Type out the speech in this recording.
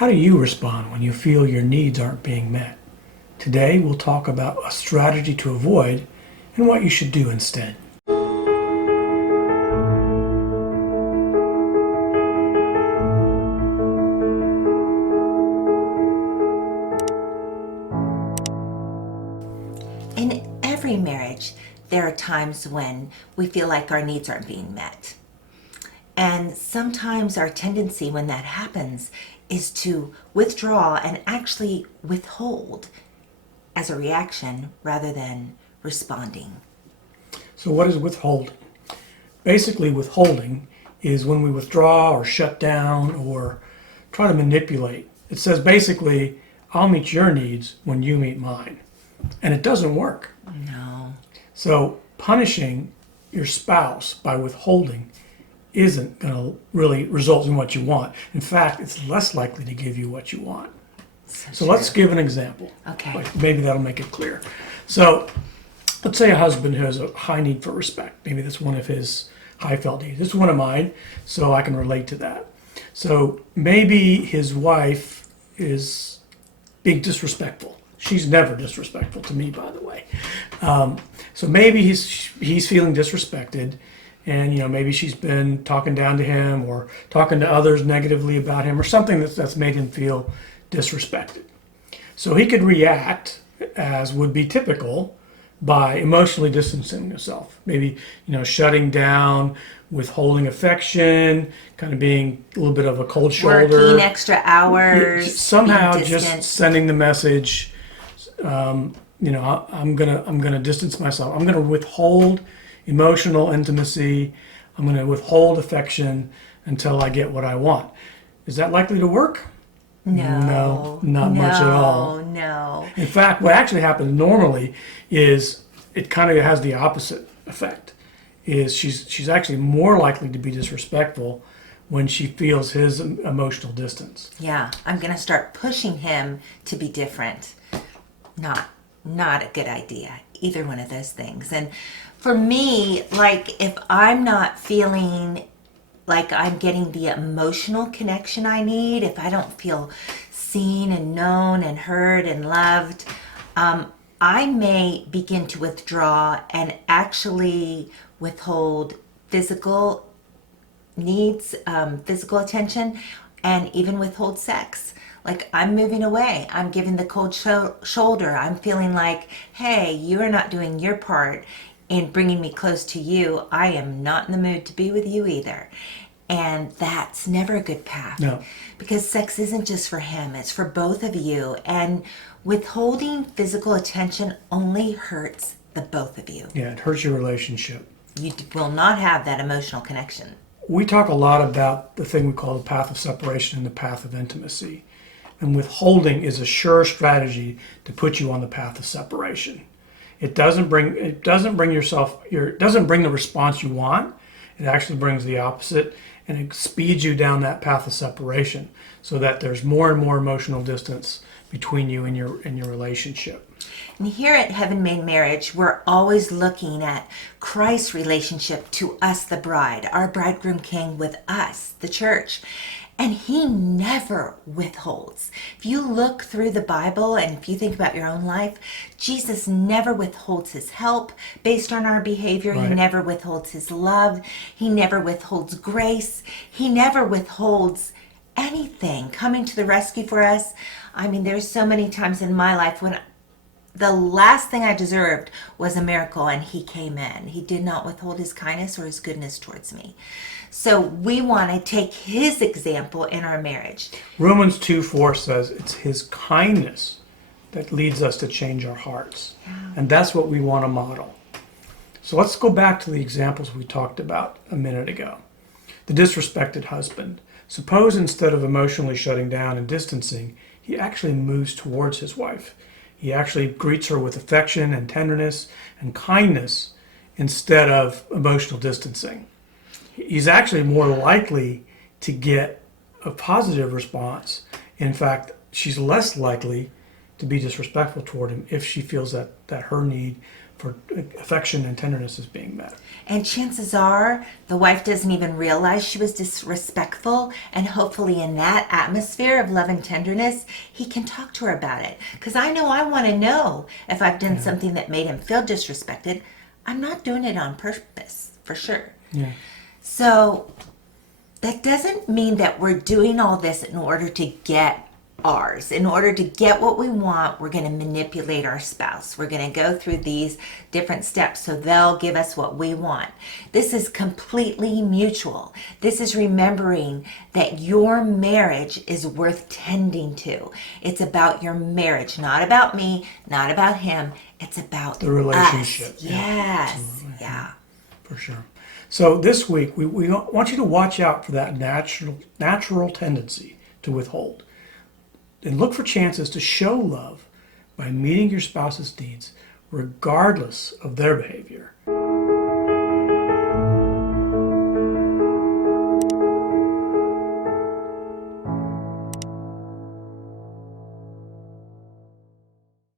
How do you respond when you feel your needs aren't being met? Today, we'll talk about a strategy to avoid and what you should do instead. In every marriage, there are times when we feel like our needs aren't being met. And sometimes our tendency when that happens is to withdraw and actually withhold as a reaction rather than responding. So, what is withholding? Basically, withholding is when we withdraw or shut down or try to manipulate. It says basically, I'll meet your needs when you meet mine. And it doesn't work. No. So, punishing your spouse by withholding isn't going to really result in what you want. In fact, it's less likely to give you what you want. So let's give an example. Okay. Like maybe that'll make it clear. So let's say a husband who has a high need for respect. Maybe that's one of his high felt needs. This is one of mine, so I can relate to that. So maybe his wife is being disrespectful. She's never disrespectful to me, by the way. So maybe he's feeling disrespected, and maybe she's been talking down to him or talking to others negatively about him or something that's made him feel disrespected. So he could react as would be typical by emotionally distancing himself, maybe shutting down, withholding affection, kind of being a little bit of a cold shoulder, Working extra hours, somehow being just distant. sending the message. I'm gonna distance myself. I'm gonna withhold emotional intimacy. I'm gonna withhold affection until I get what I want. Is that likely to work? No, not much at all. No. In fact, what actually happens normally is it kind of has the opposite effect. Is she's actually more likely to be disrespectful when she feels his emotional distance. Yeah, I'm going to start pushing him to be different. Not a good idea. Either one of those things. And for me, like if I'm not feeling like I'm getting the emotional connection I need, if I don't feel seen and known and heard and loved, I may begin to withdraw and actually withhold physical needs, physical attention, and even withhold sex. Like I'm moving away. I'm giving the cold shoulder. I'm feeling like, hey, you are not doing your part in bringing me close to you. I am not in the mood to be with you either. And that's never a good path. No. Because sex isn't just for him, it's for both of you. And withholding physical attention only hurts the both of you. Yeah, it hurts your relationship. You will not have that emotional connection. We talk a lot about the thing we call the path of separation and the path of intimacy. And withholding is a sure strategy to put you on the path of separation. It doesn't bring the response you want. It actually brings the opposite, and it speeds you down that path of separation so that there's more and more emotional distance between you and your relationship. And here at Heaven Made Marriage, we're always looking at Christ's relationship to us, the bride, our bridegroom king with us, the church. And he never withholds. If you look through the Bible and if you think about your own life, Jesus never withholds his help based on our behavior. Right. He never withholds his love. He never withholds grace. He never withholds anything coming to the rescue for us. I mean, there's so many times in my life when the last thing I deserved was a miracle and he came in. He did not withhold his kindness or his goodness towards me. So we want to take his example in our marriage. Romans 2:4 says it's his kindness that leads us to change our hearts. Yeah. And that's what we want to model. So let's go back to the examples we talked about a minute ago. The disrespected husband. Suppose instead of emotionally shutting down and distancing, he actually moves towards his wife. He actually greets her with affection and tenderness and kindness instead of emotional distancing. He's actually more likely to get a positive response. In fact, she's less likely to be disrespectful toward him if she feels that her need for affection and tenderness is being met. And chances are the wife doesn't even realize she was disrespectful. And hopefully, in that atmosphere of love and tenderness, he can talk to her about it. Because I know I want to know if I've done something that made him feel disrespected. I'm not doing it on purpose, for sure. Yeah. So that doesn't mean that we're doing all this in order to get ours. In order to get what we want, we're going to manipulate our spouse. We're going to go through these different steps so they'll give us what we want. This is completely mutual. This is remembering that your marriage is worth tending to. It's about your marriage, not about me, not about him. It's about the relationship. Us. Yes. Absolutely. Yeah. For sure. So this week, we want you to watch out for that natural tendency to withhold. And look for chances to show love by meeting your spouse's needs regardless of their behavior.